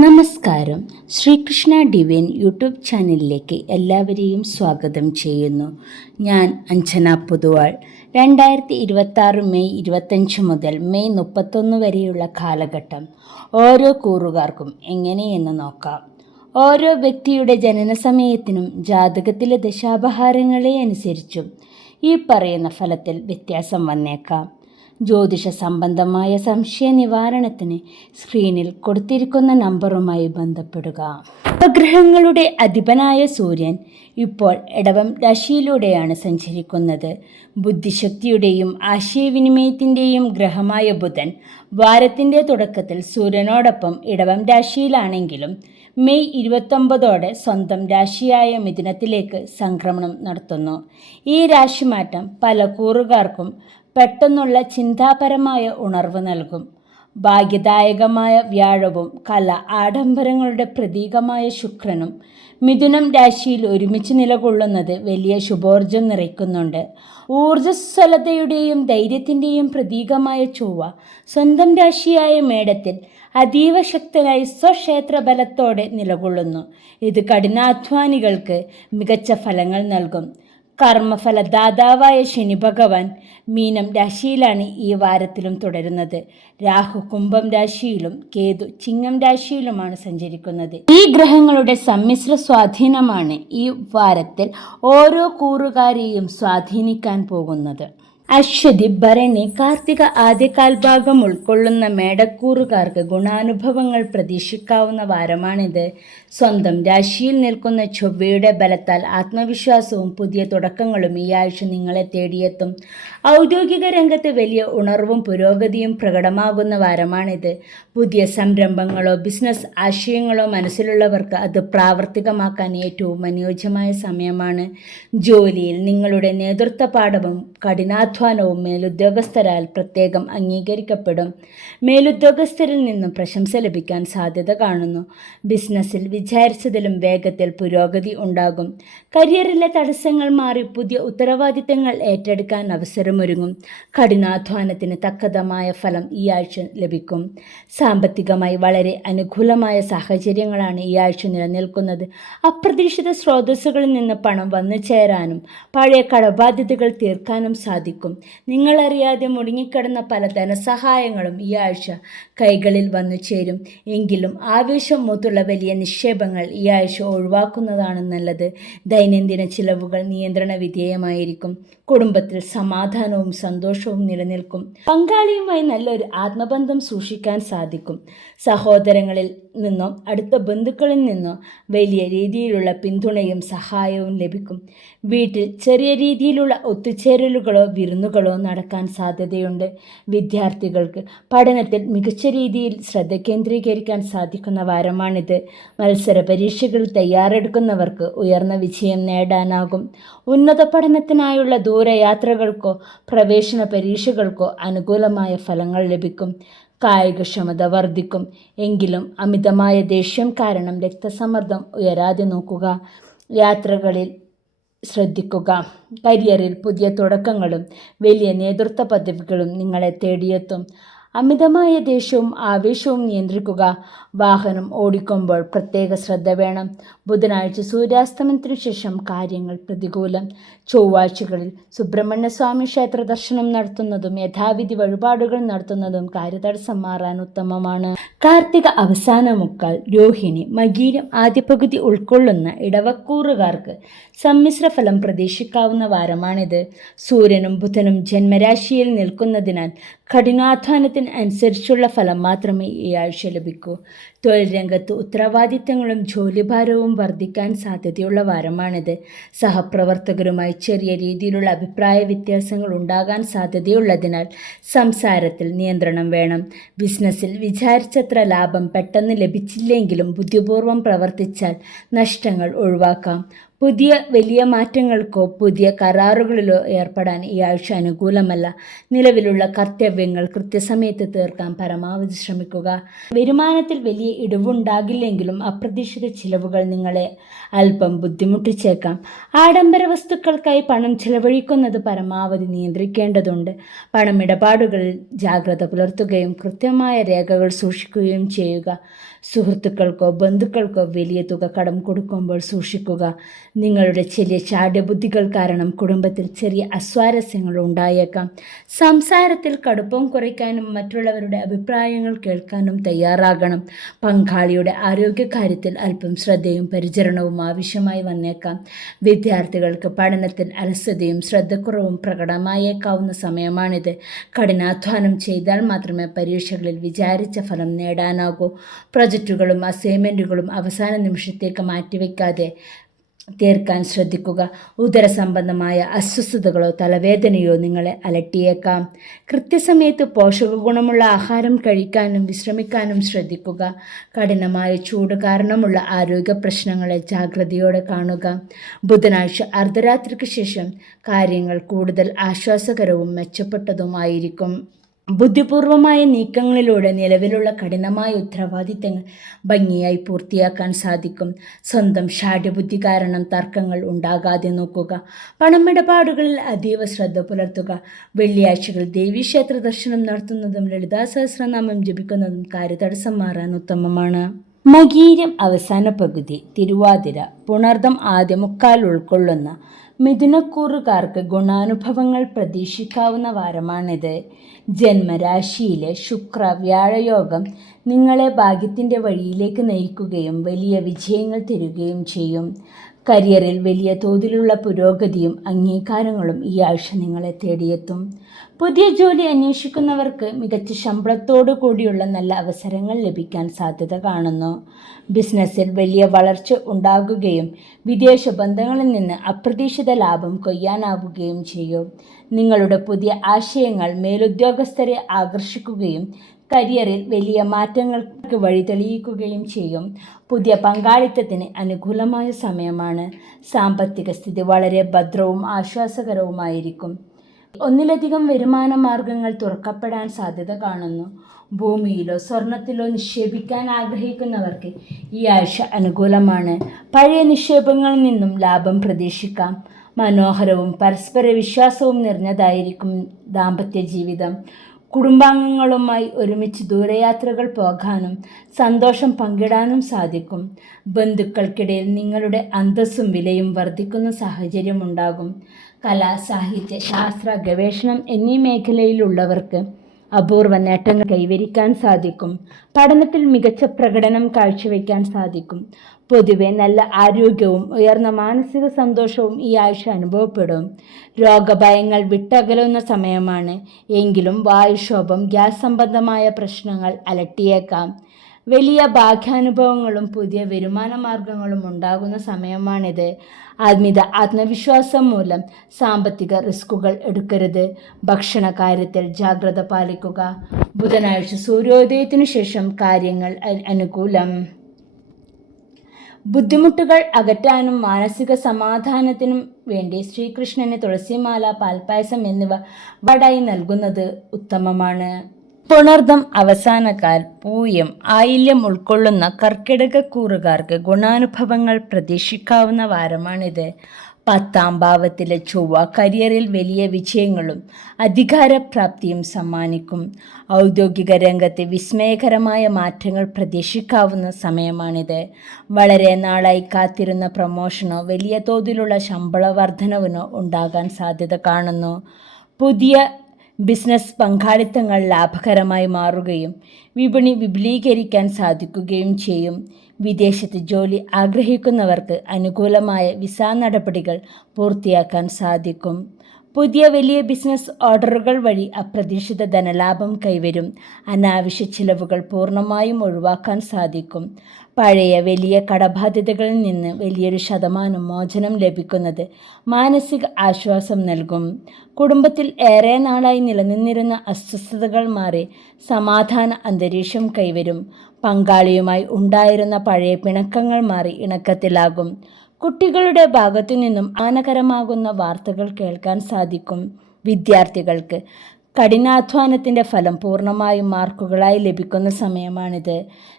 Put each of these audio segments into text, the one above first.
നമസ്കാരം. Sreekrishna divine YouTube ചാനലിലേക്ക് എല്ലാവരെയും സ്വാഗതം ചെയ്യുന്നു. ഞാൻ അഞ്ജന പൊതുവാൾ. 2026 മെയ് 25 മുതൽ മെയ് 31 വരെയുള്ള കാലഘട്ടം ഓരോ കൂറുകാർക്കും എങ്ങനെയെന്ന് നോക്കാം. ഓരോ വ്യക്തിയുടെ ജനനസമയത്തിനും ജാതകത്തിലെ ദശാപഹാരങ്ങളെ അനുസരിച്ചും ഈ പറയുന്ന ഫലത്തിൽ വ്യത്യാസം വന്നേക്കാം. ജ്യോതിഷ സംബന്ധമായ സംശയ നിവാരണത്തിന് സ്ക്രീനിൽ കൊടുത്തിരിക്കുന്ന നമ്പറുമായി ബന്ധപ്പെടുക. ഉപഗ്രഹങ്ങളുടെ അധിപനായ സൂര്യൻ ഇപ്പോൾ ഇടവം രാശിയിലൂടെയാണ് സഞ്ചരിക്കുന്നത്. ബുദ്ധിശക്തിയുടെയും ആശയവിനിമയത്തിൻ്റെയും ഗ്രഹമായ ബുധൻ വാരത്തിൻ്റെ തുടക്കത്തിൽ സൂര്യനോടൊപ്പം ഇടവം രാശിയിലാണെങ്കിലും മെയ് 29 സ്വന്തം രാശിയായ മിഥുനത്തിലേക്ക് സംക്രമണം നടത്തുന്നു. ഈ രാശിമാറ്റം പല കൂറുകാർക്കും പെട്ടെന്നുള്ള ചിന്താപരമായ ഉണർവ് നൽകും. ഭാഗ്യദായകമായ വ്യാഴവും കല ആഡംബരങ്ങളുടെ പ്രതീകമായ ശുക്രനും മിഥുനം രാശിയിൽ ഒരുമിച്ച് നിലകൊള്ളുന്നത് വലിയ ശുഭോർജം നിറയ്ക്കുന്നുണ്ട്. ഊർജ്ജസ്വലതയുടെയും ധൈര്യത്തിൻ്റെയും പ്രതീകമായ ചൊവ്വ സ്വന്തം രാശിയായ മേടത്തിൽ അതീവ ശക്തനായി സ്വക്ഷേത്ര ബലത്തോടെ നിലകൊള്ളുന്നു. ഇത് കഠിനാധ്വാനികൾക്ക് മികച്ച ഫലങ്ങൾ നൽകും. കർമ്മഫലദാതാവായ ശനി ഭഗവാൻ മീനം രാശിയിലാണ് ഈ വാരത്തിലും തുടരുന്നത്. രാഹു കുംഭം രാശിയിലും കേതു ചിങ്ങം രാശിയിലുമാണ് സഞ്ചരിക്കുന്നത്. ഈ ഗ്രഹങ്ങളുടെ സമ്മിശ്ര സ്വാധീനമാണ് ഈ വാരത്തിൽ ഓരോ കൂറുകാരെയും സ്വാധീനിക്കാൻ പോകുന്നത്. അശ്വതി, ഭരണി, കാർത്തിക ആദ്യ കാൽഭാഗം ഉൾക്കൊള്ളുന്ന മേടക്കൂറുകാർക്ക് ഗുണാനുഭവങ്ങൾ പ്രതീക്ഷിക്കാവുന്ന വാരമാണിത്. സ്വന്തം രാശിയിൽ നിൽക്കുന്ന ചൊവ്വയുടെ ബലത്താൽ ആത്മവിശ്വാസവും പുതിയ തുടക്കങ്ങളും ഈ ആഴ്ച നിങ്ങളെ തേടിയെത്തും. ഔദ്യോഗിക രംഗത്ത് വലിയ ഉണർവും പുരോഗതിയും പ്രകടമാകുന്ന വാരമാണിത്. പുതിയ സംരംഭങ്ങളോ ബിസിനസ് ആശയങ്ങളോ മനസ്സിലുള്ളവർക്ക് അത് പ്രാവർത്തികമാക്കാൻ ഏറ്റവും അനുയോജ്യമായ സമയമാണ്. ജോലിയിൽ നിങ്ങളുടെ നേതൃത്വ പാഠവും കഠിനാധ്വാനവും മേലുദ്യോഗസ്ഥരാൽ പ്രത്യേകം അംഗീകരിക്കപ്പെടും. മേലുദ്യോഗസ്ഥരിൽ നിന്നും പ്രശംസ ലഭിക്കാൻ സാധ്യത കാണുന്നു. ബിസിനസ്സിൽ വിചാരിച്ചതിലും വേഗത്തിൽ പുരോഗതി ഉണ്ടാകും. കരിയറിലെ തടസ്സങ്ങൾ മാറി പുതിയ ഉത്തരവാദിത്തങ്ങൾ ഏറ്റെടുക്കാൻ അവസരമൊരുങ്ങും. കഠിനാധ്വാനത്തിന് തക്കതമായ ഫലം ഈ ആഴ്ച ലഭിക്കും. സാമ്പത്തികമായി വളരെ അനുകൂലമായ സാഹചര്യങ്ങളാണ് ഈ ആഴ്ച നിലനിൽക്കുന്നത്. അപ്രതീക്ഷിത സ്രോതസ്സുകളിൽ നിന്ന് പണം വന്നു ചേരാനും പഴയ കടബാധ്യതകൾ തീർക്കാനും സാധിക്കും. നിങ്ങളറിയാതെ മുടങ്ങിക്കിടന്ന പല ധനസഹായങ്ങളും ഈ ആഴ്ച കൈകളിൽ വന്നു ചേരും. എങ്കിലും ആവേശം മൂത്തുള്ള വലിയ നിക്ഷേപങ്ങൾ ഈ ആഴ്ച ഒഴിവാക്കുന്നതാണ് നല്ലത്. ദൈനംദിന ചിലവുകൾ നിയന്ത്രണ വിധേയമായിരിക്കും. കുടുംബത്തിൽ സമാധാനവും സന്തോഷവും നിലനിൽക്കും. പങ്കാളിയുമായി നല്ലൊരു ആത്മബന്ധം സൂക്ഷിക്കാൻ സാധിക്കും. സഹോദരങ്ങളിൽ നിന്നോ അടുത്ത ബന്ധുക്കളിൽ നിന്നോ വലിയ രീതിയിലുള്ള പിന്തുണയും സഹായവും ലഭിക്കും. വീട്ടിൽ ചെറിയ രീതിയിലുള്ള ഒത്തുചേരലുകളോ വിരുന്നുകളോ നടക്കാൻ സാധ്യതയുണ്ട്. വിദ്യാർത്ഥികൾക്ക് പഠനത്തിൽ മികച്ച രീതിയിൽ ശ്രദ്ധ കേന്ദ്രീകരിക്കാൻ സാധിക്കുന്ന വാരമാണിത്. മത്സര പരീക്ഷകൾ തയ്യാറെടുക്കുന്നവർക്ക് ഉയർന്ന വിജയം നേടാനാകും. ഉന്നത പഠനത്തിനായുള്ള ദൂരയാത്രകൾക്കോ പ്രവേശന പരീക്ഷകൾക്കോ അനുകൂലമായ ഫലങ്ങൾ ലഭിക്കും. കായികക്ഷമത വർദ്ധിക്കും. എങ്കിലും അമിതമായ ദേഷ്യം കാരണം രക്തസമ്മർദ്ദം ഉയരാതെ നോക്കുക. യാത്രകളിൽ ശ്രദ്ധിക്കുക. കരിയറിൽ പുതിയ തുടക്കങ്ങളും വലിയ നേതൃത്വ പദവികളും നിങ്ങളെ തേടിയെത്തും. അമിതമായ ദേഷ്യവും ആവേശവും നിയന്ത്രിക്കുക. വാഹനം ഓടിക്കുമ്പോൾ പ്രത്യേക ശ്രദ്ധ വേണം. ബുധനാഴ്ച സൂര്യാസ്തമനത്തിനു ശേഷം കാര്യങ്ങൾ പ്രതികൂലം. ചൊവ്വാഴ്ചകളിൽ സുബ്രഹ്മണ്യസ്വാമി ക്ഷേത്ര ദർശനം നടത്തുന്നതും യഥാവിധി വഴിപാടുകൾ നടത്തുന്നതും കാര്യതടസ്സം മാറാൻ ഉത്തമമാണ്. കാർത്തിക അവസാന മുക്കാൽ, രോഹിണി, മകീരം ആദ്യ പകുതി ഉൾക്കൊള്ളുന്ന ഇടവക്കൂറുകാർക്ക് സമ്മിശ്ര ഫലം പ്രതീക്ഷിക്കാവുന്ന വാരമാണിത്. സൂര്യനും ബുധനും ജന്മരാശിയിൽ നിൽക്കുന്നതിനാൽ കഠിനാധ്വാനത്തിന് അനുസരിച്ചുള്ള ഫലം മാത്രമേ ഈ ആഴ്ച ലഭിക്കൂ. തൊഴിൽ രംഗത്ത് ഉത്തരവാദിത്തങ്ങളും ജോലിഭാരവും വർദ്ധിക്കാൻ സാധ്യതയുള്ള വാരമാണിത്. സഹപ്രവർത്തകരുമായി ചെറിയ രീതിയിലുള്ള അഭിപ്രായ വ്യത്യാസങ്ങൾ ഉണ്ടാകാൻ സാധ്യതയുള്ളതിനാൽ സംസാരത്തിൽ നിയന്ത്രണം വേണം. ബിസിനസ്സിൽ വിചാരിച്ചത്ര ലാഭം പെട്ടെന്ന് ലഭിച്ചില്ലെങ്കിലും ബുദ്ധിപൂർവ്വം പ്രവർത്തിച്ചാൽ നഷ്ടങ്ങൾ ഒഴിവാക്കാം. പുതിയ വലിയ മാറ്റങ്ങൾക്കോ പുതിയ കരാറുകളിലോ ഏർപ്പെടാൻ ഈ ആഴ്ച അനുകൂലമല്ല. നിലവിലുള്ള കർത്തവ്യങ്ങൾ കൃത്യസമയത്ത് തീർക്കാൻ പരമാവധി ശ്രമിക്കുക. വരുമാനത്തിൽ വലിയ ഇടിവുണ്ടാകില്ലെങ്കിലും അപ്രതീക്ഷിത ചിലവുകൾ നിങ്ങളെ അല്പം ബുദ്ധിമുട്ടിച്ചേക്കാം. ആഡംബര വസ്തുക്കൾക്കായി പണം ചെലവഴിക്കുന്നത് പരമാവധി നിയന്ത്രിക്കേണ്ടതുണ്ട്. പണമിടപാടുകളിൽ ജാഗ്രത പുലർത്തുകയും കൃത്യമായ രേഖകൾ സൂക്ഷിക്കുകയും ചെയ്യുക. സുഹൃത്തുക്കൾക്കോ ബന്ധുക്കൾക്കോ വലിയ തുക കടം കൊടുക്കുമ്പോൾ സൂക്ഷിക്കുക. നിങ്ങളുടെ ചെറിയ ചാട്യബുദ്ധികൾ കാരണം കുടുംബത്തിൽ ചെറിയ അസ്വാരസ്യങ്ങൾ ഉണ്ടായേക്കാം. സംസാരത്തിൽ കടുപ്പം കുറയ്ക്കാനും മറ്റുള്ളവരുടെ അഭിപ്രായങ്ങൾ കേൾക്കാനും തയ്യാറാകണം. പങ്കാളിയുടെ ആരോഗ്യകാര്യത്തിൽ അല്പം ശ്രദ്ധയും പരിചരണവും ആവശ്യമായി വന്നേക്കാം. വിദ്യാർത്ഥികൾക്ക് പഠനത്തിൽ അലസതയും ശ്രദ്ധക്കുറവും പ്രകടമായേക്കാവുന്ന സമയമാണിത്. കഠിനാധ്വാനം ചെയ്താൽ മാത്രമേ പരീക്ഷകളിൽ വിചാരിച്ച ഫലം നേടാനാകൂ. പ്രൊജക്റ്റുകളും അസൈൻമെൻറ്റുകളും അവസാന നിമിഷത്തേക്ക് മാറ്റിവെക്കാതെ തീർക്കാൻ ശ്രദ്ധിക്കുക. ഉദരസംബന്ധമായ അസ്വസ്ഥതകളോ തലവേദനയോ നിങ്ങളെ അലട്ടിയേക്കാം. കൃത്യസമയത്ത് പോഷകഗുണമുള്ള ആഹാരം കഴിക്കാനും വിശ്രമിക്കാനും ശ്രദ്ധിക്കുക. കഠിനമായ ചൂട് കാരണമുള്ള ആരോഗ്യ പ്രശ്നങ്ങളെ ജാഗ്രതയോടെ കാണുക. ബുധനാഴ്ച അർദ്ധരാത്രിക്ക് ശേഷം കാര്യങ്ങൾ കൂടുതൽ ആശ്വാസകരവും മെച്ചപ്പെട്ടതുമായിരിക്കും. ബുദ്ധിപൂർവമായ നീക്കങ്ങളിലൂടെ നിലവിലുള്ള കഠിനമായ ഉത്തരവാദിത്തങ്ങൾ ഭംഗിയായി പൂർത്തിയാക്കാൻ സാധിക്കും. സ്വന്തം ഷാഢ്യബുദ്ധി കാരണം തർക്കങ്ങൾ ഉണ്ടാകാതെ നോക്കുക. പണമിടപാടുകളിൽ അതീവ ശ്രദ്ധ പുലർത്തുക. വെള്ളിയാഴ്ചകൾ ദേവീക്ഷേത്ര ദർശനം നടത്തുന്നതും ലളിതാ സഹസ്രനാമം ജപിക്കുന്നതും കാര്യതടസ്സം മാറാൻ ഉത്തമമാണ്. മകീരം അവസാന പകുതി, തിരുവാതിര, പുണർദം ആദ്യ മുക്കാൽ ഉൾക്കൊള്ളുന്ന മിഥുനക്കൂറുകാർക്ക് ഗുണാനുഭവങ്ങൾ പ്രതീക്ഷിക്കാവുന്ന വാരമാണിത്. ജന്മരാശിയിലെ ശുക്ര വ്യാഴയോഗം നിങ്ങളെ ഭാഗ്യത്തിൻ്റെ വഴിയിലേക്ക് നയിക്കുകയും വലിയ വിജയങ്ങൾ തരികയും ചെയ്യും. കരിയറിൽ വലിയ തോതിലുള്ള പുരോഗതിയും അംഗീകാരങ്ങളും ഈ ആഴ്ച നിങ്ങളെ തേടിയെത്തും. പുതിയ ജോലി അന്വേഷിക്കുന്നവർക്ക് മികച്ച ശമ്പളത്തോടു കൂടിയുള്ള നല്ല അവസരങ്ങൾ ലഭിക്കാൻ സാധ്യത കാണുന്നു. ബിസിനസ്സിൽ വലിയ വളർച്ച ഉണ്ടാകുകയും വിദേശ ബന്ധങ്ങളിൽ നിന്ന് അപ്രതീക്ഷിത ലാഭം കൊയ്യാനാവുകയും ചെയ്യും. നിങ്ങളുടെ പുതിയ ആശയങ്ങൾ മേലുദ്യോഗസ്ഥരെ ആകർഷിക്കുകയും കരിയറിൽ വലിയ മാറ്റങ്ങൾക്ക് വഴിതെളിയിക്കുകയും ചെയ്യും. പുതിയ പങ്കാളിത്തത്തിന് അനുകൂലമായ സമയമാണ്. സാമ്പത്തിക സ്ഥിതി വളരെ ഭദ്രവും ആശ്വാസകരവുമായിരിക്കും. ഒന്നിലധികം വരുമാന മാർഗങ്ങൾ തുറക്കപ്പെടാൻ സാധ്യത കാണുന്നു. ഭൂമിയിലോ സ്വർണത്തിലോ നിക്ഷേപിക്കാൻ ആഗ്രഹിക്കുന്നവർക്ക് ഈ ആഴ്ച അനുകൂലമാണ്. പഴയ നിക്ഷേപങ്ങളിൽ നിന്നും ലാഭം പ്രതീക്ഷിക്കാം. മനോഹരവും പരസ്പര വിശ്വാസവും നിറഞ്ഞതായിരിക്കും ദാമ്പത്യ ജീവിതം. കുടുംബാംഗങ്ങളുമായി ഒരുമിച്ച് ദൂരയാത്രകൾ പോകാനും സന്തോഷം പങ്കിടാനും സാധിക്കും. ബന്ധുക്കൾക്കിടയിൽ നിങ്ങളുടെ അന്തസ്സും വിലയും വർദ്ധിക്കുന്ന സാഹചര്യമുണ്ടാകും. കല, സാഹിത്യ, ശാസ്ത്ര, ഗവേഷണം എന്നീ മേഖലയിലുള്ളവർക്ക് അപൂർവ നേട്ടങ്ങൾ കൈവരിക്കാൻ സാധിക്കും. പഠനത്തിൽ മികച്ച പ്രകടനം കാഴ്ചവെക്കാൻ സാധിക്കും. പൊതുവെ നല്ല ആരോഗ്യവും ഉയർന്ന മാനസിക സന്തോഷവും ഈ ആഴ്ച അനുഭവപ്പെടും. രോഗഭയങ്ങൾ വിട്ടകലുന്ന സമയമാണ്. എങ്കിലും വായുക്ഷോഭം, ഗ്യാസ് സംബന്ധമായ പ്രശ്നങ്ങൾ അലട്ടിയേക്കാം. വലിയ ഭാഗ്യാനുഭവങ്ങളും പുതിയ വരുമാന മാർഗങ്ങളും ഉണ്ടാകുന്ന സമയമാണിത്. അമിത ആത്മവിശ്വാസം മൂലം സാമ്പത്തിക റിസ്കുകൾ എടുക്കരുത്. ഭക്ഷണ കാര്യത്തിൽ ജാഗ്രത പാലിക്കുക. ബുധനാഴ്ച സൂര്യോദയത്തിനു ശേഷം കാര്യങ്ങൾ അനുകൂലം. ബുദ്ധിമുട്ടുകൾ അകറ്റാനും മാനസിക സമാധാനത്തിനും വേണ്ടി ശ്രീകൃഷ്ണന് തുളസിമാല, പാൽപ്പായസം എന്നിവ വടായി നൽകുന്നത് ഉത്തമമാണ്. പുണർദം അവസാനകാൽ, പൂയം, ആയില്യം ഉൾക്കൊള്ളുന്ന കർക്കിടകക്കൂറുകാർക്ക് ഗുണാനുഭവങ്ങൾ പ്രതീക്ഷിക്കാവുന്ന വാരമാണിത്. 10ാം ഭാവത്തിലെ ചൊവ്വ കരിയറിൽ വലിയ വിജയങ്ങളും അധികാരപ്രാപ്തിയും സമ്മാനിക്കും. ഔദ്യോഗിക രംഗത്ത് വിസ്മയകരമായ മാറ്റങ്ങൾ പ്രതീക്ഷിക്കാവുന്ന സമയമാണിത്. വളരെ നാളായി കാത്തിരുന്ന പ്രമോഷനോ വലിയ തോതിലുള്ള ശമ്പള വർധനവിനോ ഉണ്ടാകാൻ സാധ്യത കാണുന്നു. പുതിയ ബിസിനസ് പങ്കാളിത്തങ്ങൾ ലാഭകരമായി മാറുകയും വിപണി വിപുലീകരിക്കാൻ സാധിക്കുകയും ചെയ്യും. വിദേശത്ത് ജോലി ആഗ്രഹിക്കുന്നവർക്ക് അനുകൂലമായ വിസ നടപടികൾ പൂർത്തിയാക്കാൻ സാധിക്കും. പുതിയ വലിയ ബിസിനസ് ഓർഡറുകൾ വഴി അപ്രതീക്ഷിത ധനലാഭം കൈവരും. അനാവശ്യ ചിലവുകൾ പൂർണ്ണമായും ഒഴിവാക്കാൻ സാധിക്കും. പഴയ വലിയ കടബാധ്യതകളിൽ നിന്ന് വലിയൊരു ശതമാനം മോചനം ലഭിക്കുന്നത് മാനസിക ആശ്വാസം നൽകും. കുടുംബത്തിൽ ഏറെ നാളായി നിലനിന്നിരുന്ന അസ്വസ്ഥതകൾ മാറി സമാധാന അന്തരീക്ഷം കൈവരും. പങ്കാളിയുമായി ഉണ്ടായിരുന്ന പഴയ പിണക്കങ്ങൾ മാറി ഇണക്കത്തിലാകും. കുട്ടികളുടെ ഭാഗത്തു നിന്നും ആനകരമാകുന്ന വാർത്തകൾ കേൾക്കാൻ സാധിക്കും. വിദ്യാർത്ഥികൾക്ക് കഠിനാധ്വാനത്തിൻ്റെ ഫലം പൂർണ്ണമായും മാർക്കുകളായി ലഭിക്കുന്ന സമയമാണിത്.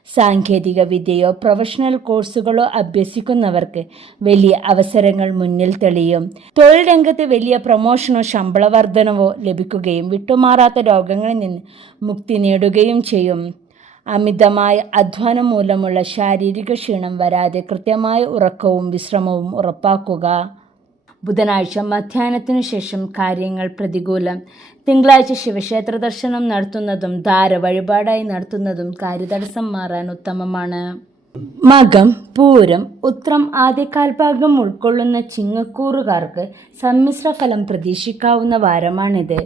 സാങ്കേതിക വിദ്യയോ പ്രൊഫഷണൽ കോഴ്സുകളോ അഭ്യസിക്കുന്നവർക്ക് വലിയ അവസരങ്ങൾ മുന്നിൽ തെളിയും. തൊഴിൽ രംഗത്ത് വലിയ പ്രമോഷനോ ശമ്പള വർധനവോ ലഭിക്കുകയും വിട്ടുമാറാത്ത രോഗങ്ങളിൽ നിന്ന് മുക്തി നേടുകയും ചെയ്യും. അമിതമായ അധ്വാനം മൂലമുള്ള ശാരീരിക ക്ഷീണം വരാതെ കൃത്യമായ ഉറക്കവും വിശ്രമവും ഉറപ്പാക്കുക. ബുധനാഴ്ച മധ്യാഹ്നത്തിനു ശേഷം കാര്യങ്ങൾ പ്രതികൂലം. തിങ്കളാഴ്ച ശിവക്ഷേത്ര ദർശനം നടത്തുന്നതും ധാര വഴിപാടായി നടത്തുന്നതും കാര്യതടസ്സം മാറാൻ ഉത്തമമാണ്. മകം, പൂരം, ഉത്രം ആദ്യ കാൽഭാഗം ഉൾക്കൊള്ളുന്ന ചിങ്ങക്കൂറുകാർക്ക് സമ്മിശ്ര ഫലം പ്രതീക്ഷിക്കാവുന്ന വാരമാണിത്.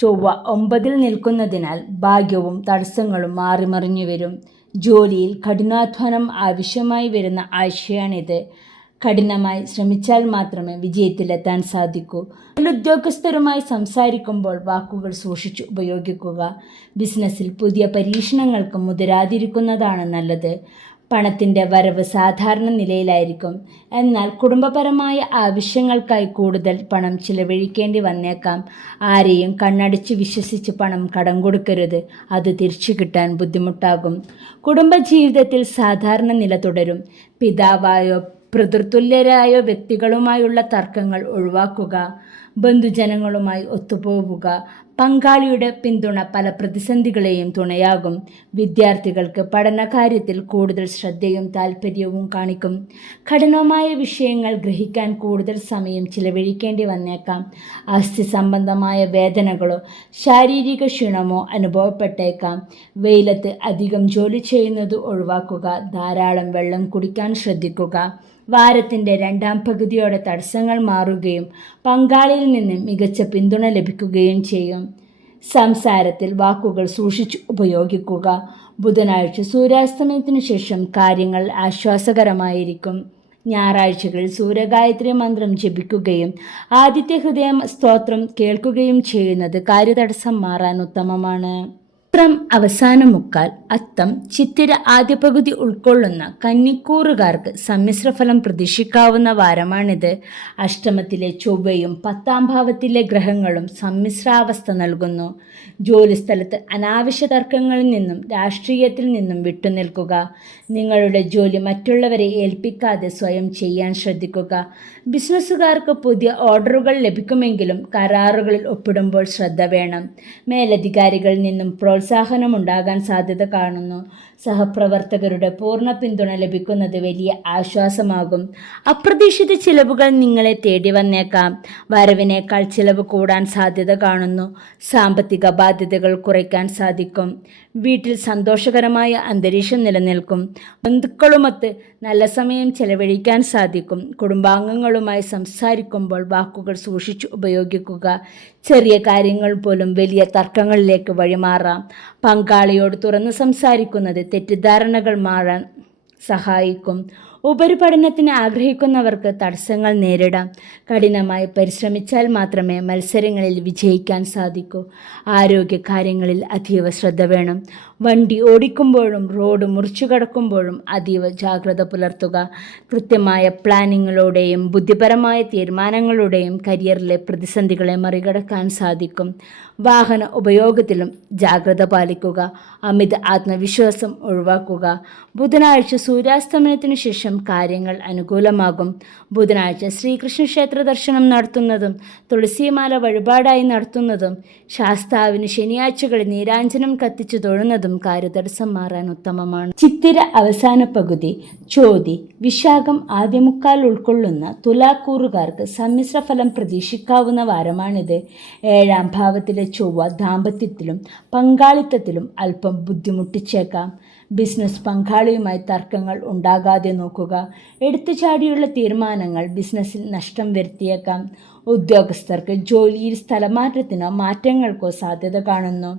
ചൊവ്വ 9-ൽ നിൽക്കുന്നതിനാൽ ഭാഗ്യവും തടസ്സങ്ങളും മാറിമറിഞ്ഞു വരും. ജോലിയിൽ കഠിനാധ്വാനം ആവശ്യമായി വരുന്ന ആഴ്ചയാണിത്. കഠിനമായി ശ്രമിച്ചാൽ മാത്രമേ വിജയത്തിലെത്താൻ സാധിക്കൂ. ഉദ്യോഗസ്ഥരുമായി സംസാരിക്കുമ്പോൾ വാക്കുകൾ സൂക്ഷിച്ചു ഉപയോഗിക്കുക. ബിസിനസ്സിൽ പുതിയ പരീക്ഷണങ്ങൾക്ക് മുതിരാതിരിക്കുന്നതാണ് നല്ലത്. പണത്തിൻ്റെ വരവ് സാധാരണ നിലയിലായിരിക്കും. എന്നാൽ കുടുംബപരമായ ആവശ്യങ്ങൾക്കായി കൂടുതൽ പണം ചിലവഴിക്കേണ്ടി വന്നേക്കാം. ആരെയും കണ്ണടച്ച് വിശ്വസിച്ച് പണം കടം കൊടുക്കരുത്. അത് തിരിച്ചു കിട്ടാൻ ബുദ്ധിമുട്ടാകും. കുടുംബജീവിതത്തിൽ സാധാരണ നില തുടരും. പിതാവായോ പിതൃതുല്യരായ വ്യക്തികളുമായുള്ള തർക്കങ്ങൾ ഒഴിവാക്കുക. ബന്ധുജനങ്ങളുമായി ഒത്തുപോവുക. പങ്കാളിയുടെ പിന്തുണ പല പ്രതിസന്ധികളെയും തുണയാകും. വിദ്യാർത്ഥികൾക്ക് പഠനകാര്യത്തിൽ കൂടുതൽ ശ്രദ്ധയും താല്പര്യവും കാണിക്കും. കഠിനമായ വിഷയങ്ങൾ ഗ്രഹിക്കാൻ കൂടുതൽ സമയം ചിലവഴിക്കേണ്ടി വന്നേക്കാം. അസ്ഥി സംബന്ധമായ വേദനകളോ ശാരീരിക ക്ഷീണമോ അനുഭവപ്പെട്ടേക്കാം. വെയിലത്ത് അധികം ജോലി ചെയ്യുന്നത് ഒഴിവാക്കുക. ധാരാളം വെള്ളം കുടിക്കാൻ ശ്രദ്ധിക്കുക. വാരത്തിൻ്റെ രണ്ടാം പകുതിയോടെ തടസ്സങ്ങൾ മാറുകയും പങ്കാളിയിൽ നിന്ന് മികച്ച പിന്തുണ ലഭിക്കുകയും ചെയ്യും. സംസാരത്തിൽ വാക്കുകൾ സൂക്ഷിച്ചു ഉപയോഗിക്കുക. ബുധനാഴ്ച സൂര്യാസ്തമയത്തിനു ശേഷം കാര്യങ്ങൾ ആശ്വാസകരമായിരിക്കും. ഞായറാഴ്ചകളിൽ സൂര്യഗായത്രി മന്ത്രം ജപിക്കുകയും ആദിത്യ ഹൃദയം സ്തോത്രം കേൾക്കുകയും ചെയ്യുന്നത് കാര്യതടസ്സം മാറാൻ ഉത്തമമാണ്. ഉത്രം അവസാന മുക്കാൽ, അത്തം, ചിത്തിര ആദ്യ പകുതി ഉൾക്കൊള്ളുന്ന കന്നിക്കൂറുകാർക്ക് സമ്മിശ്രഫലം പ്രതീക്ഷിക്കാവുന്ന വാരമാണിത്. അഷ്ടമത്തിലെ ചൊവ്വയും 10-ാം ഭാവത്തിലെ ഗ്രഹങ്ങളും സമ്മിശ്രാവസ്ഥ നൽകുന്നു. ജോലിസ്ഥലത്ത് അനാവശ്യ തർക്കങ്ങളിൽ നിന്നും രാഷ്ട്രീയത്തിൽ നിന്നും വിട്ടുനിൽക്കുക. നിങ്ങളുടെ ജോലി മറ്റുള്ളവരെ ഏൽപ്പിക്കാതെ സ്വയം ചെയ്യാൻ ശ്രദ്ധിക്കുക. ബിസിനസ്സുകാർക്ക് പുതിയ ഓർഡറുകൾ ലഭിക്കുമെങ്കിലും കരാറുകളിൽ ഒപ്പിടുമ്പോൾ ശ്രദ്ധ വേണം. മേലധികാരികളിൽ നിന്നും പ്രോത്സാഹനമുണ്ടാകാൻ സാധ്യത കാണുന്നു. സഹപ്രവർത്തകരുടെ പൂർണ്ണ പിന്തുണ ലഭിക്കുന്നത് വലിയ ആശ്വാസമാകും. അപ്രതീക്ഷിത ചിലവുകൾ നിങ്ങളെ തേടി വന്നേക്കാം. വരവിനേക്കാൾ ചിലവ് കൂടാൻ സാധ്യത കാണുന്നു. സാമ്പത്തിക ബാധ്യതകൾ കുറയ്ക്കാൻ സാധിക്കും. വീട്ടിൽ സന്തോഷകരമായ അന്തരീക്ഷം നിലനിൽക്കും. ബന്ധുക്കളുമൊത്ത് നല്ല സമയം ചെലവഴിക്കാൻ സാധിക്കും. കുടുംബാംഗങ്ങളുമായി സംസാരിക്കുമ്പോൾ വാക്കുകൾ സൂക്ഷിച്ചു ഉപയോഗിക്കുക. ചെറിയ കാര്യങ്ങൾ പോലും വലിയ തർക്കങ്ങളിലേക്ക് വഴിമാറാം. പങ്കാളിയോട് തുറന്ന് സംസാരിക്കുന്നത് തെറ്റിദ്ധാരണകൾ മാറാൻ സഹായിക്കും. ഉപരിപഠനത്തിന് ആഗ്രഹിക്കുന്നവർക്ക് തടസ്സങ്ങൾ നേരിടാം. കഠിനമായി പരിശ്രമിച്ചാൽ മാത്രമേ മത്സരങ്ങളിൽ വിജയിക്കാൻ സാധിക്കൂ. ആരോഗ്യകാര്യങ്ങളിൽ അതീവ ശ്രദ്ധ വേണം. വണ്ടി ഓടിക്കുമ്പോഴും റോഡ് മുറിച്ചു കടക്കുമ്പോഴും അതീവ ജാഗ്രത പുലർത്തുക. കൃത്യമായ പ്ലാനിങ്ങിലൂടെയും ബുദ്ധിപരമായ തീരുമാനങ്ങളുടെയും കരിയറിലെ പ്രതിസന്ധികളെ മറികടക്കാൻ സാധിക്കും. വാഹന ഉപയോഗത്തിലും ജാഗ്രത പാലിക്കുക. അമിത ആത്മവിശ്വാസം ഒഴിവാക്കുക. ബുധനാഴ്ച സൂര്യാസ്തമനത്തിനു ശേഷം കാര്യങ്ങൾ അനുകൂലമാകും. ബുധനാഴ്ച ശ്രീകൃഷ്ണ ക്ഷേത്ര ദർശനം നടത്തുന്നതും തുളസിമാല വഴിപാടായി നടത്തുന്നതും ശാസ്താവിന് ശനിയാഴ്ചകളിൽ നീരാഞ്ജനം കത്തിച്ചു തൊഴുന്നതും കാര്യതടസ്സം മാറാൻ ഉത്തമമാണ്. ചിത്തിര അവസാന പകുതി, ചോതി, വിശാഖം ആദ്യമുക്കാൽ ഉൾക്കൊള്ളുന്ന തുലാക്കൂറുകാർക്ക് സമ്മിശ്ര ഫലം പ്രതീക്ഷിക്കാവുന്ന വാരമാണിത്. 7-ാം ഭാവത്തിലെ ചൊവ്വ ദാമ്പത്യത്തിലും പങ്കാളിത്തത്തിലും അല്പം ബുദ്ധിമുട്ടിച്ചേക്കാം. ബിസിനസ് പങ്കാളിയുമായി തർക്കങ്ങൾ ഉണ്ടാകാതെ നോക്കുക. എടുത്തുചാടിയുള്ള തീരുമാനങ്ങൾ ബിസിനസ്സിൽ നഷ്ടം വരുത്തിയേക്കാം. ഉദ്യോഗസ്ഥർക്ക് ജോലിയിൽ സ്ഥലമാറ്റത്തിനോ മാറ്റങ്ങൾക്കോ സാധ്യത കാണുന്നു.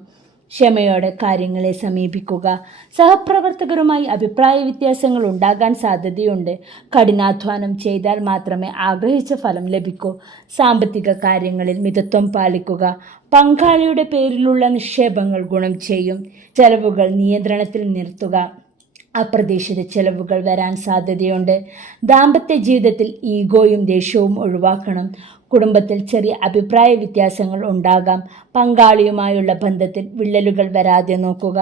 ക്ഷമയോടെ കാര്യങ്ങളെ സമീപിക്കുക. സഹപ്രവർത്തകരുമായി അഭിപ്രായ വ്യത്യാസങ്ങൾ ഉണ്ടാകാൻ സാധ്യതയുണ്ട്. കഠിനാധ്വാനം ചെയ്താൽ മാത്രമേ ആഗ്രഹിച്ച ഫലം ലഭിക്കൂ. സാമ്പത്തിക കാര്യങ്ങളിൽ മിതത്വം പാലിക്കുക. പങ്കാളിയുടെ പേരിലുള്ള നിക്ഷേപങ്ങൾ ഗുണം ചെയ്യും. ചെലവുകൾ നിയന്ത്രണത്തിൽ നിർത്തുക. അപ്രതീക്ഷിത ചെലവുകൾ വരാൻ സാധ്യതയുണ്ട്. ദാമ്പത്യ ജീവിതത്തിൽ ഈഗോയും ദേഷ്യവും ഒഴിവാക്കണം. കുടുംബത്തിൽ ചെറിയ അഭിപ്രായ വ്യത്യാസങ്ങൾ ഉണ്ടാകാം. പങ്കാളിയുമായുള്ള ബന്ധത്തിൽ വിള്ളലുകൾ വരാതെ നോക്കുക.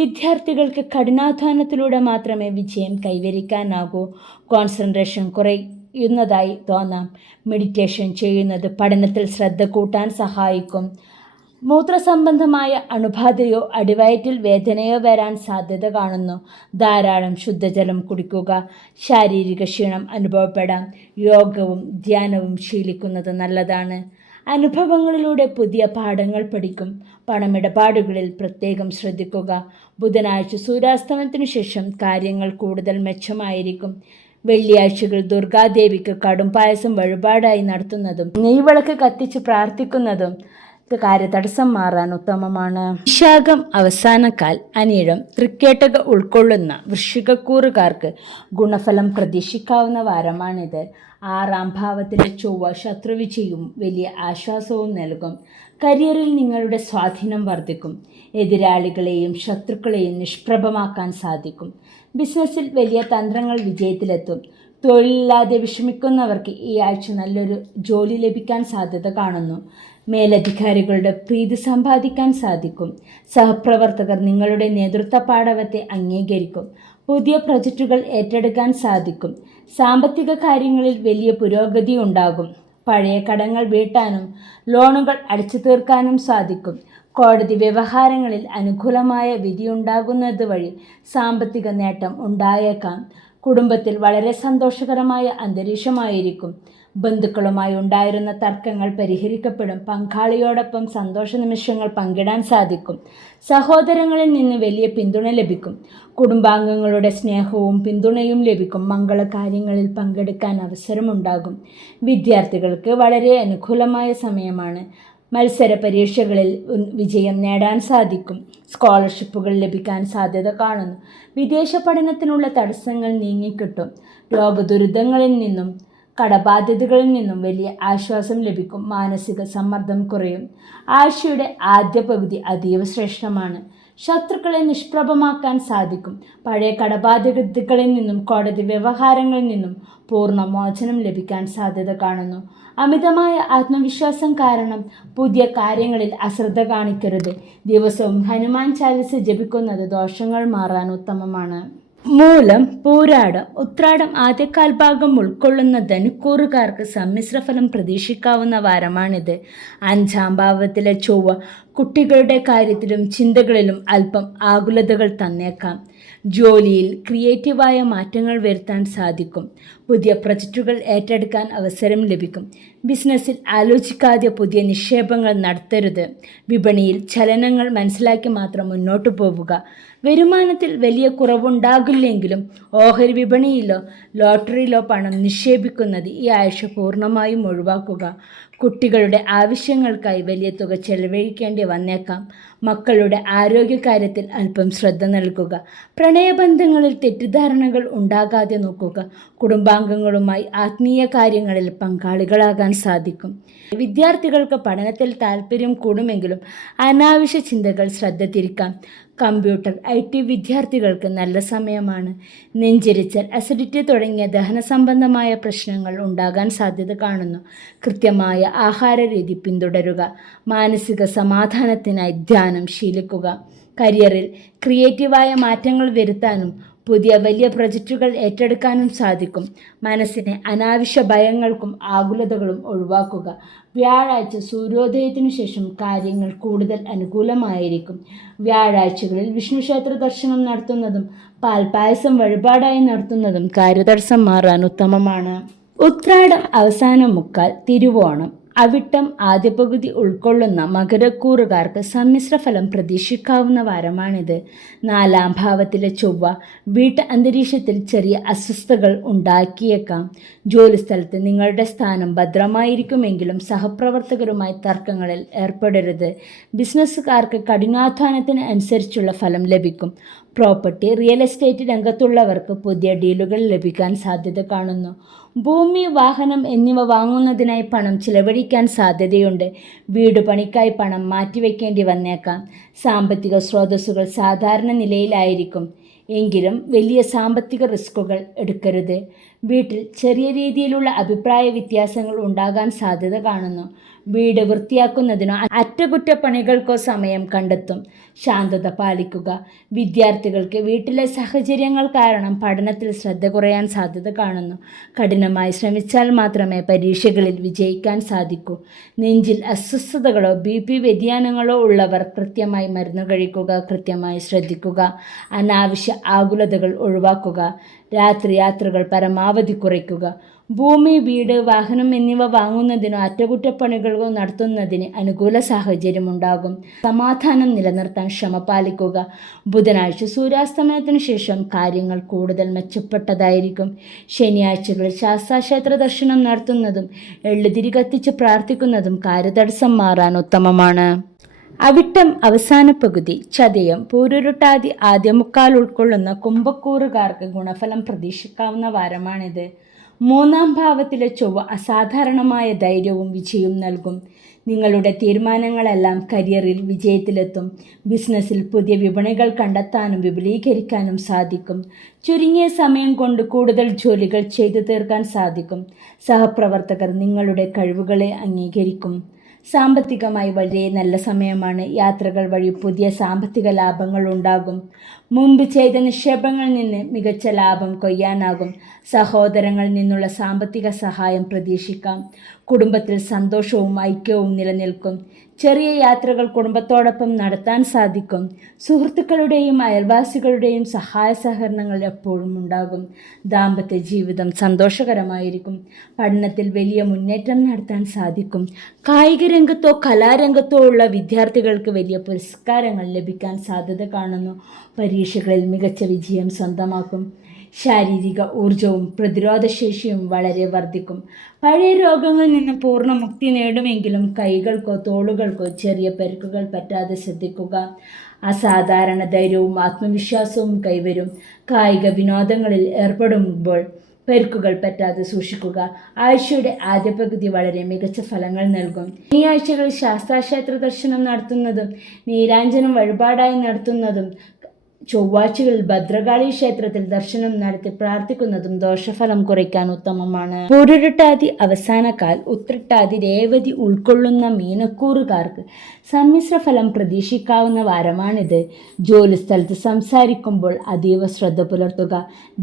വിദ്യാർത്ഥികൾക്ക് കഠിനാധ്വാനത്തിലൂടെ മാത്രമേ വിജയം കൈവരിക്കാനാകൂ. കോൺസെൻട്രേഷൻ കുറയുന്നതായി തോന്നാം. മെഡിറ്റേഷൻ ചെയ്യുന്നത് പഠനത്തിൽ ശ്രദ്ധ കൂട്ടാൻ സഹായിക്കും. മൂത്രസംബന്ധമായ അണുബാധയോ അടിവയറ്റിൽ വേദനയോ വരാൻ സാധ്യത കാണുന്നു. ധാരാളം ശുദ്ധജലം കുടിക്കുക. ശാരീരിക ക്ഷീണം അനുഭവപ്പെടാം. യോഗവും ധ്യാനവും ശീലിക്കുന്നത് നല്ലതാണ്. അനുഭവങ്ങളിലൂടെ പുതിയ പാഠങ്ങൾ പഠിക്കും. പണമിടപാടുകളിൽ പ്രത്യേകം ശ്രദ്ധിക്കുക. ബുധനാഴ്ച സൂര്യാസ്തമനത്തിനു ശേഷം കാര്യങ്ങൾ കൂടുതൽ മെച്ചമായിരിക്കും. വെള്ളിയാഴ്ചകൾ ദുർഗാദേവിക്ക് കടും പായസം വഴിപാടായി നടത്തുന്നതും നെയ്വിളക്ക് കത്തിച്ച് പ്രാർത്ഥിക്കുന്നതും കാര്യതടസ്സം മാറാൻ ഉത്തമമാണ്. വിശാഖം അവസാനക്കാൽ അനിഴം തൃക്കേട്ടക ഉൾക്കൊള്ളുന്ന വൃശ്ചികക്കൂറുകാർക്ക് ഗുണഫലം പ്രതീക്ഷിക്കാവുന്ന വാരമാണിത്. 6ാം ഭാവത്തിലെ ചൊവ്വ ശത്രുവിജയവും വലിയ ആശ്വാസവും നൽകും. കരിയറിൽ നിങ്ങളുടെ സ്വാധീനം വർദ്ധിക്കും. എതിരാളികളെയും ശത്രുക്കളെയും നിഷ്പ്രഭമാക്കാൻ സാധിക്കും. ബിസിനസ്സിൽ വലിയ തന്ത്രങ്ങൾ വിജയത്തിലെത്തും. തൊഴിലില്ലാതെ വിഷമിക്കുന്നവർക്ക് ഈ ആഴ്ച നല്ലൊരു ജോലി ലഭിക്കാൻ സാധ്യത കാണുന്നു. മേലധികാരികളുടെ പ്രീതി സമ്പാദിക്കാൻ സാധിക്കും. സഹപ്രവർത്തകർ നിങ്ങളുടെ നേതൃത്വ പാടവത്തെ അംഗീകരിക്കും. പുതിയ പ്രൊജക്റ്റുകൾ ഏറ്റെടുക്കാൻ സാധിക്കും. സാമ്പത്തിക കാര്യങ്ങളിൽ വലിയ പുരോഗതി ഉണ്ടാകും. പഴയ കടങ്ങൾ വീട്ടാനും ലോണുകൾ അടച്ചു തീർക്കാനും സാധിക്കും. കോടതി വ്യവഹാരങ്ങളിൽ അനുകൂലമായ വിധിയുണ്ടാകുന്നത് വഴി സാമ്പത്തിക നേട്ടം ഉണ്ടായേക്കാം. കുടുംബത്തിൽ വളരെ സന്തോഷകരമായ അന്തരീക്ഷമായിരിക്കും. ബന്ധുക്കളുമായി ഉണ്ടായിരുന്ന തർക്കങ്ങൾ പരിഹരിക്കപ്പെടും. പങ്കാളിയോടൊപ്പം സന്തോഷ നിമിഷങ്ങൾ പങ്കിടാൻ സാധിക്കും. സഹോദരങ്ങളിൽ നിന്ന് വലിയ പിന്തുണ ലഭിക്കും. കുടുംബാംഗങ്ങളുടെ സ്നേഹവും പിന്തുണയും ലഭിക്കും. മംഗളകാര്യങ്ങളിൽ പങ്കെടുക്കാൻ അവസരമുണ്ടാകും. വിദ്യാർത്ഥികൾക്ക് വളരെ അനുകൂലമായ സമയമാണ്. മത്സര പരീക്ഷകളിൽ വിജയം നേടാൻ സാധിക്കും. സ്കോളർഷിപ്പുകൾ ലഭിക്കാൻ സാധ്യത കാണുന്നു. വിദേശ പഠനത്തിനുള്ള തടസ്സങ്ങൾ നീങ്ങിക്കിട്ടും. രോഗദുരിതങ്ങളിൽ നിന്നും കടബാധ്യതകളിൽ നിന്നും വലിയ ആശ്വാസം ലഭിക്കും. മാനസിക സമ്മർദ്ദം കുറയും. ആഴ്ചയുടെ ആദ്യ പകുതി അതീവ ശ്രേഷ്ഠമാണ്. ശത്രുക്കളെ നിഷ്പ്രഭമാക്കാൻ സാധിക്കും. പഴയ കടബാധ്യതകളിൽ നിന്നും കോടതി വ്യവഹാരങ്ങളിൽ നിന്നും പൂർണ്ണ മോചനം ലഭിക്കാൻ സാധ്യത കാണുന്നു. അമിതമായ ആത്മവിശ്വാസം കാരണം പുതിയ കാര്യങ്ങളിൽ അശ്രദ്ധ കാണിക്കരുത്. ദിവസവും ഹനുമാൻ ചാലിസ ജപിക്കുന്നത് ദോഷങ്ങൾ മാറാൻ ഉത്തമമാണ്. മൂലം, പൂരാടം, ഉത്രാടം ആദ്യകാൽ ഭാഗം ഉൾക്കൊള്ളുന്ന ധനുക്കൂറുകാർക്ക് സമ്മിശ്രഫലം പ്രതീക്ഷിക്കാവുന്ന വാരമാണിത്. 5ാം ഭാവത്തിലെ ചൊവ്വ കുട്ടികളുടെ കാര്യത്തിലും ചിന്തകളിലും അല്പം ആകുലതകൾ തന്നേക്കാം. ജോലിയിൽ ക്രിയേറ്റീവായ മാറ്റങ്ങൾ വരുത്താൻ സാധിക്കും. പുതിയ പ്രൊജക്റ്റുകൾ ഏറ്റെടുക്കാൻ അവസരം ലഭിക്കും. ബിസിനസ്സിൽ ആലോചിക്കാതെ പുതിയ നിക്ഷേപങ്ങൾ നടത്തരുത്. വിപണിയിൽ ചലനങ്ങൾ മനസ്സിലാക്കി മാത്രം മുന്നോട്ടു പോവുക. വരുമാനത്തിൽ വലിയ കുറവുണ്ടാകില്ലെങ്കിലും ഓഹരി വിപണിയിലോ ലോട്ടറിയിലോ പണം നിക്ഷേപിക്കുന്നത് ഈ ആഴ്ച പൂർണ്ണമായും ഒഴിവാക്കുക. കുട്ടികളുടെ ആവശ്യങ്ങൾക്കായി വലിയ തുക ചെലവഴിക്കേണ്ടി വന്നേക്കാം. മക്കളുടെ ആരോഗ്യകാര്യത്തിൽ അല്പം ശ്രദ്ധ നൽകുക. പ്രണയബന്ധങ്ങളിൽ തെറ്റിദ്ധാരണകൾ ഉണ്ടാകാതെ നോക്കുക. കുടുംബാംഗങ്ങളുമായി ആത്മീയ കാര്യങ്ങളിൽ പങ്കാളികളാകാൻ സാധിക്കും. വിദ്യാർത്ഥികൾക്ക് പഠനത്തിൽ താല്പര്യം കൂടുമെങ്കിലും അനാവശ്യ ചിന്തകൾ ശ്രദ്ധ തിരിക്കാം. കമ്പ്യൂട്ടർ IT വിദ്യാർത്ഥികൾക്ക് നല്ല സമയമാണ്. നെഞ്ചിരിച്ചൽ, അസിഡിറ്റി തുടങ്ങിയ ദഹന സംബന്ധമായ പ്രശ്നങ്ങൾ ഉണ്ടാകാൻ സാധ്യത കാണുന്നു. കൃത്യമായ ആഹാര രീതി പിന്തുടരുക. മാനസിക സമാധാനത്തിനായി ധ്യാനം ശീലിക്കുക. കരിയറിൽ ക്രിയേറ്റീവായ മാറ്റങ്ങൾ വരുത്താനും പുതിയ വലിയ പ്രൊജക്റ്റുകൾ ഏറ്റെടുക്കാനും സാധിക്കും. മനസ്സിനെ അനാവശ്യ ഭയങ്ങൾക്കും ആകുലതകളും ഒഴിവാക്കുക. വ്യാഴാഴ്ച സൂര്യോദയത്തിനു ശേഷം കാര്യങ്ങൾ കൂടുതൽ അനുകൂലമായിരിക്കും. വ്യാഴാഴ്ചകളിൽ വിഷ്ണു ക്ഷേത്ര ദർശനം നടത്തുന്നതും പാൽപായസം വഴിപാടായി നടത്തുന്നതും കാര്യതടസ്സം മാറാൻ ഉത്തമമാണ്. ഉത്രാടം അവസാന മുക്കാൽ, തിരുവോണം, അവിട്ടം ആദ്യ പകുതി ഉൾക്കൊള്ളുന്ന മകരക്കൂറുകാർക്ക് സമ്മിശ്ര ഫലം പ്രതീക്ഷിക്കാവുന്ന വാരമാണിത്. 4ാം ഭാവത്തിലെ ചൊവ്വ വീട്ട് അന്തരീക്ഷത്തിൽ ചെറിയ അസ്വസ്ഥതകൾ ഉണ്ടാക്കിയേക്കാം. ജോലിസ്ഥലത്ത് നിങ്ങളുടെ സ്ഥാനം ഭദ്രമായിരിക്കുമെങ്കിലും സഹപ്രവർത്തകരുമായി തർക്കങ്ങളിൽ ഏർപ്പെടരുത്. ബിസിനസ്സുകാർക്ക് കഠിനാധ്വാനത്തിന് അനുസരിച്ചുള്ള ഫലം ലഭിക്കും. പ്രോപ്പർട്ടി, റിയൽ എസ്റ്റേറ്റ് രംഗത്തുള്ളവർക്ക് പുതിയ ഡീലുകൾ ലഭിക്കാൻ സാധ്യത കാണുന്നു. ഭൂമി, വാഹനം എന്നിവ വാങ്ങുന്നതിനായി പണം ചിലവഴിക്കാൻ സാധ്യതയുണ്ട്. വീട് പണിക്കായി പണം മാറ്റിവെക്കേണ്ടി വന്നേക്കാം. സാമ്പത്തിക സ്രോതസ്സുകൾ സാധാരണ നിലയിലായിരിക്കും. എങ്കിലും വലിയ സാമ്പത്തിക റിസ്കുകൾ എടുക്കരുത്. വീട്ടിൽ ചെറിയ രീതിയിലുള്ള അഭിപ്രായ വ്യത്യാസങ്ങൾ ഉണ്ടാകാൻ സാധ്യത കാണുന്നു. വീട് വൃത്തിയാക്കുന്നതിനോ അറ്റകുറ്റപ്പണികൾക്കോ സമയം കണ്ടെത്തും. ശാന്തത പാലിക്കുക. വിദ്യാർത്ഥികൾക്ക് വീട്ടിലെ സാഹചര്യങ്ങൾ കാരണം പഠനത്തിൽ ശ്രദ്ധ കുറയാൻ സാധ്യത കാണുന്നു. കഠിനമായി ശ്രമിച്ചാൽ മാത്രമേ പരീക്ഷകളിൽ വിജയിക്കാൻ സാധിക്കൂ. നെഞ്ചിൽ അസ്വസ്ഥതകളോ BP വ്യതിയാനങ്ങളോ ഉള്ളവർ കൃത്യമായി മരുന്ന് കഴിക്കുക. കൃത്യമായി ശ്രദ്ധിക്കുക. അനാവശ്യ ആകുലതകൾ ഒഴിവാക്കുക. രാത്രി യാത്രകൾ പരമാവധി കുറയ്ക്കുക. ഭൂമി, വീട്, വാഹനം എന്നിവ വാങ്ങുന്നതിനോ അറ്റകുറ്റപ്പണികളോ നടത്തുന്നതിന് അനുകൂല സാഹചര്യമുണ്ടാകും. സമാധാനം നിലനിർത്താൻ ക്ഷമ പാലിക്കുക. ബുധനാഴ്ച സൂര്യാസ്തമനത്തിന് ശേഷം കാര്യങ്ങൾ കൂടുതൽ മെച്ചപ്പെട്ടതായിരിക്കും. ശനിയാഴ്ചകളിൽ ശാസ്താക്ഷേത്ര ദർശനം നടത്തുന്നതും എള്ളുതിരി കത്തിച്ച് പ്രാർത്ഥിക്കുന്നതും കാര്യതടസ്സം മാറാൻ ഉത്തമമാണ്. അവിട്ടം അവസാന പകുതി, ചതയം, പൂരുരുട്ടാതി ആദ്യമുക്കാൽ ഉൾക്കൊള്ളുന്ന കുംഭക്കൂറുകാർക്ക് ഗുണഫലം പ്രതീക്ഷിക്കാവുന്ന വാരമാണിത്. 3-ാം ഭാവത്തിലെ ചൊവ്വ അസാധാരണമായ ധൈര്യവും വിജയവും നൽകും. നിങ്ങളുടെ തീരുമാനങ്ങളെല്ലാം കരിയറിൽ വിജയത്തിലെത്തും. ബിസിനസ്സിൽ പുതിയ വിപണികൾ കണ്ടെത്താനും വിപുലീകരിക്കാനും സാധിക്കും. ചുരുങ്ങിയ സമയം കൊണ്ട് കൂടുതൽ ജോലികൾ ചെയ്തു തീർക്കാൻ സാധിക്കും. സഹപ്രവർത്തകർ നിങ്ങളുടെ കഴിവുകളെ അംഗീകരിക്കും. സാമ്പത്തികമായി വളരെ നല്ല സമയമാണ്. യാത്രകൾ വഴി പുതിയ സാമ്പത്തിക ലാഭങ്ങൾ ഉണ്ടാകും. മുമ്പ് ചെയ്ത നിക്ഷേപങ്ങളിൽ നിന്ന് മികച്ച ലാഭം കൊയ്യാനാകും. സഹോദരങ്ങളിൽ നിന്നുള്ള സാമ്പത്തിക സഹായം പ്രതീക്ഷിക്കാം. കുടുംബത്തിൽ സന്തോഷവും ഐക്യവും നിലനിൽക്കും. ചെറിയ യാത്രകൾ കുടുംബത്തോടൊപ്പം നടത്താൻ സാധിക്കും. സുഹൃത്തുക്കളുടെയും അയൽവാസികളുടെയും സഹായ സഹകരണങ്ങൾ എപ്പോഴും ഉണ്ടാകും. ദാമ്പത്യ ജീവിതം സന്തോഷകരമായിരിക്കും. പഠനത്തിൽ വലിയ മുന്നേറ്റം നടത്താൻ സാധിക്കും. കായിക രംഗത്തോ കലാരംഗത്തോ ഉള്ള വിദ്യാർത്ഥികൾക്ക് വലിയ പുരസ്കാരങ്ങൾ ലഭിക്കാൻ സാധ്യത കാണുന്നു. പരീക്ഷകളിൽ മികച്ച വിജയം സ്വന്തമാക്കും. ശാരീരിക ഊർജവും പ്രതിരോധശേഷിയും വളരെ വർദ്ധിക്കും. പഴയ രോഗങ്ങളിൽ നിന്ന് പൂർണ്ണ മുക്തി നേടുമെങ്കിലും കൈകൾക്കോ തോളുകൾക്കോ ചെറിയ പരിക്കുകൾ പറ്റാതെ ശ്രദ്ധിക്കുക. അസാധാരണ ധൈര്യവും ആത്മവിശ്വാസവും കൈവരും. കായിക വിനോദങ്ങളിൽ ഏർപ്പെടുമ്പോൾ പരിക്കുകൾ പറ്റാതെ സൂക്ഷിക്കുക. ആഴ്ചയുടെ ആദ്യ പകുതി വളരെ മികച്ച ഫലങ്ങൾ നൽകും. ശനിയാഴ്ചകളിൽ ശാസ്താക്ഷേത്ര ദർശനം നടത്തുന്നതും നീരാഞ്ജനം വഴിപാടായി നടത്തുന്നതും ചൊവ്വാഴ്ചകളിൽ ഭദ്രകാളി ക്ഷേത്രത്തിൽ ദർശനം നടത്തി പ്രാർത്ഥിക്കുന്നതും ദോഷഫലം കുറയ്ക്കാൻ ഉത്തമമാണ്. പൂരുരുട്ടാതി അവസാനക്കാൽ, ഉത്രട്ടാതി, രേവതി ഉൾക്കൊള്ളുന്ന മീനക്കൂറുകാർക്ക് സമ്മിശ്ര ഫലം പ്രതീക്ഷിക്കാവുന്ന വാരമാണിത്. ജോലിസ്ഥലത്ത് സംസാരിക്കുമ്പോൾ അതീവ ശ്രദ്ധ പുലർത്തുക.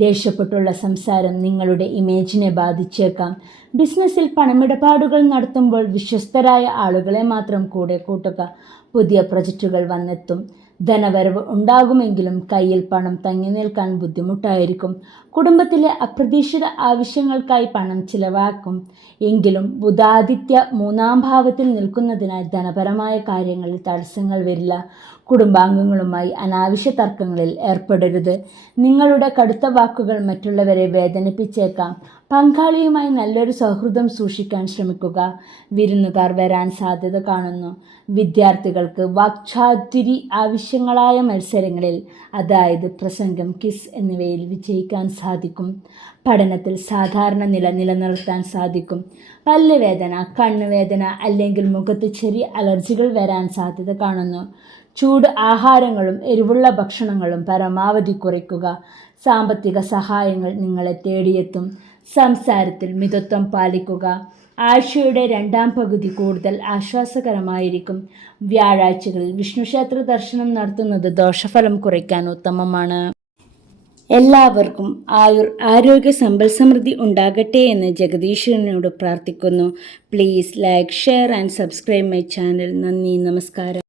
ദേഷ്യപ്പെട്ടുള്ള സംസാരം നിങ്ങളുടെ ഇമേജിനെ ബാധിച്ചേക്കാം. ബിസിനസ്സിൽ പണമിടപാടുകൾ നടത്തുമ്പോൾ വിശ്വസ്തരായ ആളുകളെ മാത്രം കൂടെ കൂട്ടുക. പുതിയ പ്രൊജക്റ്റുകൾ വന്നെത്തും. ധനവരവ് ഉണ്ടാകുമെങ്കിലും കയ്യിൽ പണം തങ്ങി നിൽക്കാൻ ബുദ്ധിമുട്ടായിരിക്കും. കുടുംബത്തിലെ അപ്രതീക്ഷിത ആവശ്യങ്ങൾക്കായി പണം ചിലവാക്കും. എങ്കിലും ബുധാദിത്യ 3-ാം ഭാവത്തിൽ നിൽക്കുന്നതിനാൽ ധനപരമായ കാര്യങ്ങളിൽ തടസ്സങ്ങൾ വരില്ല. കുടുംബാംഗങ്ങളുമായി അനാവശ്യ തർക്കങ്ങളിൽ ഏർപ്പെടരുത്. നിങ്ങളുടെ കടുത്ത വാക്കുകൾ മറ്റുള്ളവരെ വേദനിപ്പിച്ചേക്കാം. പങ്കാളിയുമായി നല്ലൊരു സൗഹൃദം സൂക്ഷിക്കാൻ ശ്രമിക്കുക. വിരുന്നുകാർ വരാൻ സാധ്യത കാണുന്നു. വിദ്യാർത്ഥികൾക്ക് വാക്ചാതുരി ആവശ്യങ്ങളായ മത്സരങ്ങളിൽ, അതായത് പ്രസംഗം, ക്വിസ് എന്നിവയിൽ വിജയിക്കാൻ സാധിക്കും. പഠനത്തിൽ സാധാരണ നിലനിർത്താൻ സാധിക്കും. പല്ലുവേദന, കണ്ണുവേദന അല്ലെങ്കിൽ മുഖത്ത് ചെറിയ അലർജികൾ വരാൻ സാധ്യത കാണുന്നു. ചൂട് ആഹാരങ്ങളും എരിവുള്ള ഭക്ഷണങ്ങളും പരമാവധി കുറയ്ക്കുക. സാമ്പത്തിക സഹായങ്ങൾ നിങ്ങളെ തേടിയെത്തും. സംസാരത്തിൽ മിതത്വം പാലിക്കുക. ആഴ്ചയുടെ 2-ാം പകുതി കൂടുതൽ ആശ്വാസകരമായിരിക്കും. വ്യാഴാഴ്ചകളിൽ വിഷ്ണുക്ഷേത്ര ദർശനം നടത്തുന്നത് ദോഷഫലം കുറയ്ക്കാൻ ഉത്തമമാണ്. എല്ലാവർക്കും ആരോഗ്യ സമ്പൽ സമൃദ്ധി ഉണ്ടാകട്ടെ എന്ന് ജഗദീശ്വരനോട് പ്രാർത്ഥിക്കുന്നു. Please like, share and subscribe my channel. നന്ദി, നമസ്കാരം.